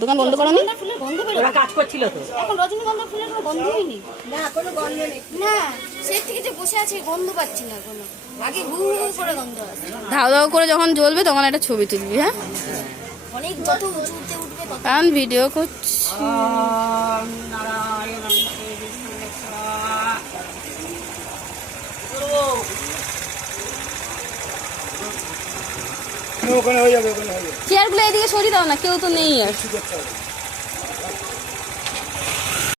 দোকান বন্ধ করো নি? ওরা কাজ করছিল তো। এখন রজনীগন্ধার ফুলের কোনো গন্ধ হয়নি? না কোনো গন্ধ নেই। না সে থেকে যে বসে আছে গন্ধ পাচ্ছি না কোনো। আগে হু হু করে গন্ধ আসে। ধাও ধাও করে যখন জ্বলবে তখন একটা ছবি তুলবি, হ্যাঁ? অনেক যত উঁচুতে উঠবে তত। কারণ ভিডিও করছি। ওখানে হয়ে যাবে, ওখানে হয়ে যাবে। চেয়ারগুলো এদিকে সরিয়ে দাও না, কেউ তো নেই আর।